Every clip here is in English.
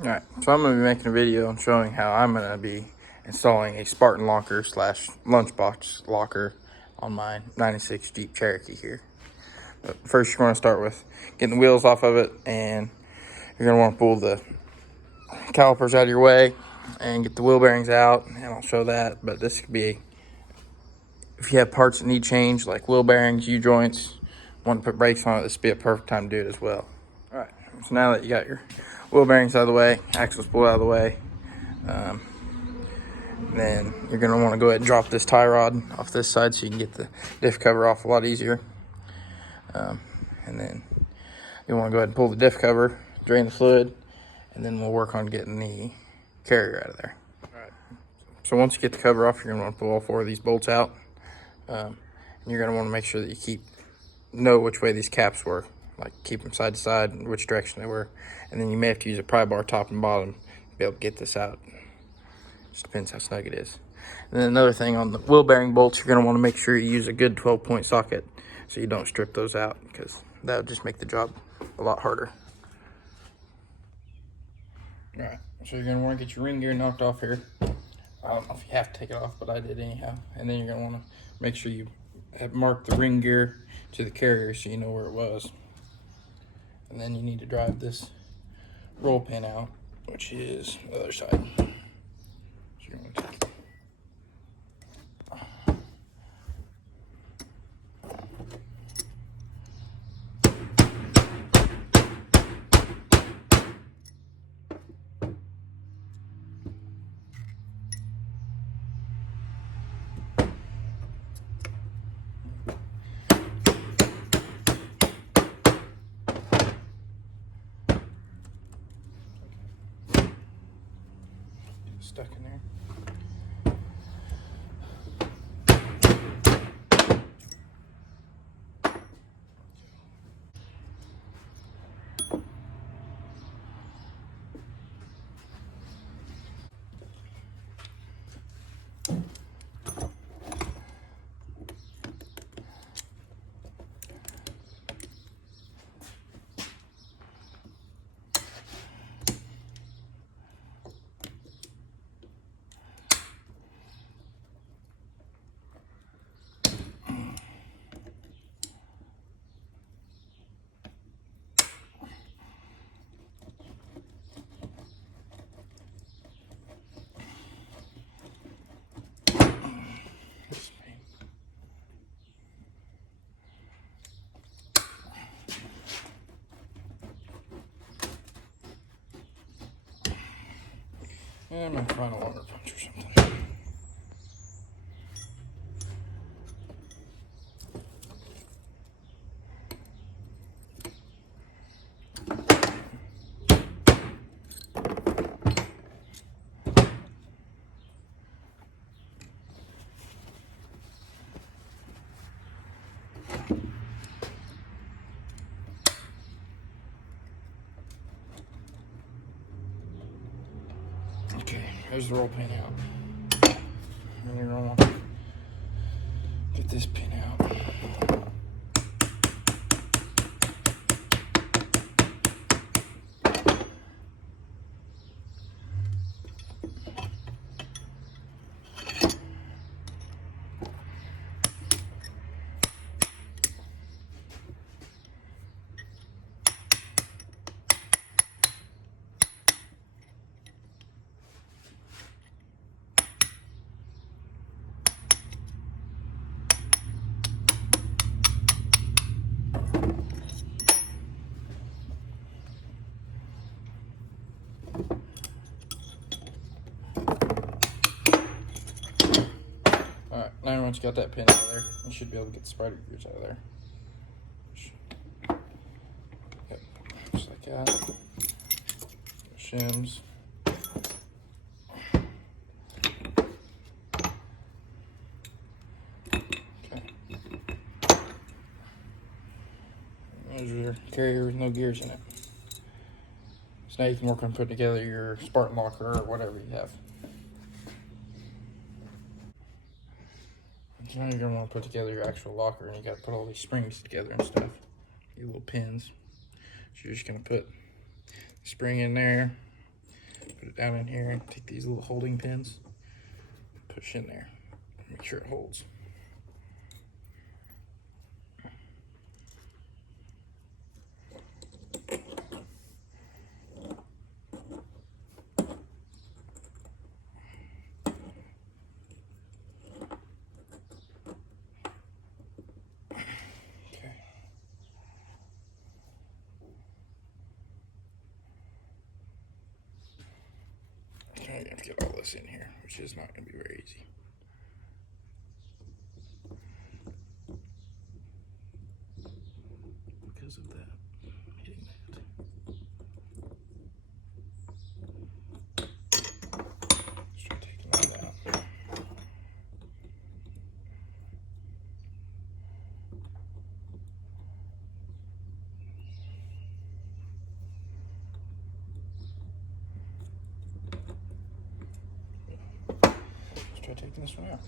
Alright, so I'm going to be making a video and showing how I'm going to be installing a Spartan locker slash lunchbox locker on my 96 Jeep Cherokee here. But first you're going to start with getting the wheels off of it, and you're going to want to pull the calipers out of your way and get the wheel bearings out, and I'll show that. But this could be, if you have parts that need change like wheel bearings, U-joints, want to put brakes on it, this would be a perfect time to do it as well. Alright, so now that you got your wheel bearings out of the way, axles pulled out of the way, then you're going to want to go ahead and drop this tie rod off this side so you can get the diff cover off a lot easier. And then you want to go ahead and pull the diff cover, drain the fluid, and then we'll work on getting the carrier out of there. Alright, so once you get the cover off, you're going to want to pull all 4 of these bolts out. And you're going to want to make sure that you know which way these caps were, like keep them side to side and which direction they were. And then you may have to use a pry bar top and bottom to be able to get this out. Just depends how snug it is. And then another thing, on the wheel bearing bolts, you're going to want to make sure you use a good 12-point socket so you don't strip those out, because that would just make the job a lot harder. Alright, so you're going to want to get your ring gear knocked off here. I don't know if you have to take it off, but I did anyhow. And then you're going to want to make sure you have marked the ring gear to the carrier so you know where it was. And then you need to drive this roll pin out, which is the other side. So you're going to take it. Stuck in there. And my final water punch or something. Okay, here's the roll pin out. And you're gonna want to get this pin out. Alright, now once you got that pin out of there, you should be able to get the spider gears out of there. Yep, just like that. Shims. Okay. There's your carrier with no gears in it. So now you can work on putting together your Spartan locker or whatever you have. Now you're gonna want to put together your actual locker, and you got to put all these springs together and stuff. Your little pins. So you're just gonna put the spring in there, put it down in here and take these little holding pins, push in there, make sure it holds. Okay, I have to get all this in here, which is not going to be very easy. Because of that, hitting that. Just try taking that out. Let's try taking this one out.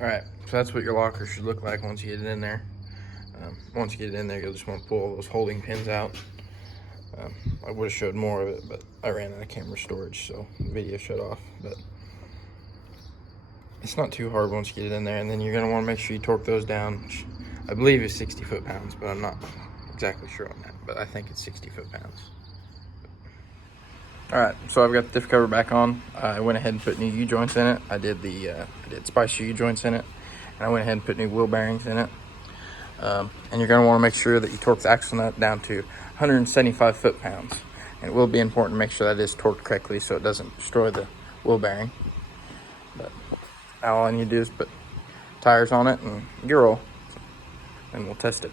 Alright, so that's what your locker should look like once you get it in there. Once you get it in there, you'll just want to pull all those holding pins out. I would have showed more of it, but I ran out of camera storage, so the video shut off. But it's not too hard once you get it in there, and then you're going to want to make sure you torque those down, which I believe is 60 foot-pounds, but I'm not exactly sure on that, but I think it's 60 foot-pounds. Alright, so I've got the diff cover back on. I went ahead and put new U-joints in it. I did Spicer U-joints in it, and I went ahead and put new wheel bearings in it. And you're going to want to make sure that you torque the axle nut down to 175 foot-pounds. And it will be important to make sure that is torqued correctly so it doesn't destroy the wheel bearing. But all I need to do is put tires on it and gear roll, and we'll test it.